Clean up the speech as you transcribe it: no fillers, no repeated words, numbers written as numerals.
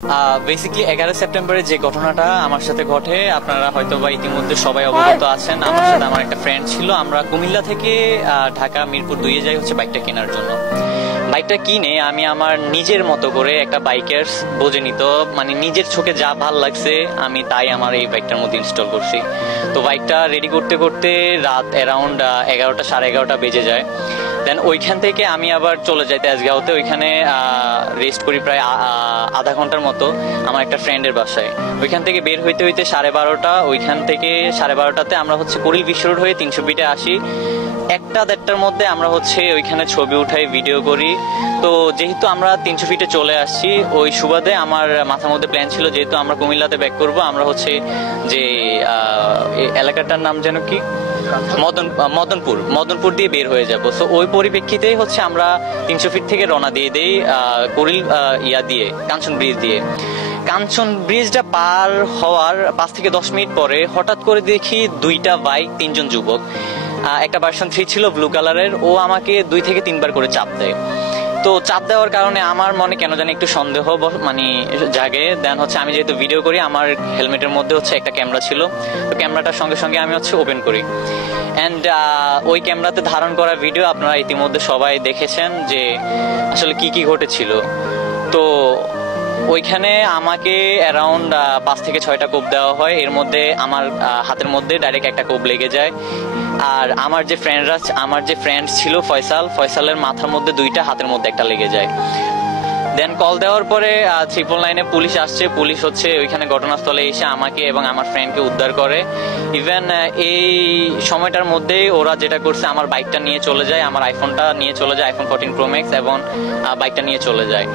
Basically 11 সেপ্টেম্বরে যে ঘটনাটা আমার সাথে ঘটে, আপনারা হয়তো বা ইতিমধ্যে সবাই অবগত আছেন। আমার সাথে আমার একটা ফ্রেন্ড ছিল, আমরা কুমিল্লা থেকে ঢাকা মিরপুর 2 যাই হচ্ছে বাইকটা কেনার জন্য। বাইকটা কিনে আমি আমার নিজের মতো করে একটা বাইকের বোঝে নিত, মানে নিজের চোখে যা ভাল লাগছে আমি তাই আমার এই বাইকটার মধ্যে ইনস্টল করছি। তো বাইকটা রেডি করতে করতে রাত অ্যারাউন্ড 11টা সাড়ে 11টা বেজে যায়। দেন ওইখান থেকে আমি আবার চলে যাই তেজগাঁওতে, ওইখানে রেস্ট করি প্রায় আধা ঘন্টার মতো আমার একটা ফ্রেন্ডের বাসায়। ওইখান থেকে বের হইতে হইতে 12:30, ওইখান থেকে 12:30টাতে আমরা হচ্ছে কুড়িল বিশ্ব রোড হয়ে 300 ফিটে আসি। 1টা-1:30টার মধ্যে আমরা হচ্ছে ওইখানে ছবি উঠাই, ভিডিও করি। তো যেহেতু আমরা 300 ফিটে চলে আসছি, ওই সুবাদে আমার মাথার মধ্যে প্ল্যান ছিল, যেহেতু আমরা কুমিল্লাতে ব্যাক করবো, আমরা হচ্ছে যে এলাকাটার নাম যেন কি মদনপুর দিয়ে বের হয়ে যাব। সো ওই পরিপ্রেক্ষিতেই হচ্ছে আমরা 300 ফিট থেকে রওনা দিয়ে দেই কুড়িল দিয়ে কাঞ্চন ব্রিজ দিয়ে। কাঞ্চন ব্রিজটা পার হওয়ার 5 থেকে 10 মিনিট পরে হঠাৎ করে দেখি 2টা বাইক, 3জন যুবক, একটা ভার্সন 3 ছিল ব্লু কালারের, ও আমাকে 2 থেকে 3বার করে চাপ দেয়। তো চাপ দেওয়ার কারণে আমার মনে কেন জানি একটু সন্দেহ মানে জাগে। দেন হচ্ছে আমি যেহেতু ভিডিও করি, আমার হেলমেটের মধ্যে হচ্ছে একটা ক্যামেরা ছিল, তো ক্যামেরাটার সঙ্গে সঙ্গে আমি হচ্ছে ওপেন করি। অ্যান্ড ওই ক্যামেরাতে ধারণ করা ভিডিও আপনারা ইতিমধ্যে সবাই দেখেছেন যে আসলে কি কি ঘটেছিল। তো ওইখানে আমাকে অ্যারাউন্ড 5 থেকে 6টা কোপ দেওয়া হয়। এর মধ্যে আমার হাতের মধ্যে ডাইরেক্ট একটা কোপ লেগে যায়। আর আমার যে ফ্রেন্ড ছিল ফয়সালের মাথার মধ্যে 2টা, হাতের মধ্যে একটা লেগে যায়। দেন কল দেওয়ার পরে 999-এ পুলিশ আসছে। পুলিশ হচ্ছে ওইখানে ঘটনাস্থলে এসে আমাকে এবং আমার ফ্রেন্ডকে উদ্ধার করে। ইভেন এই সময়টার মধ্যে ওরা যেটা করছে, আমার বাইকটা নিয়ে চলে যায়, আমার আইফোনটা নিয়ে চলে যায়, iPhone 14 Pro Max, এবং বাইকটা নিয়ে চলে যায়।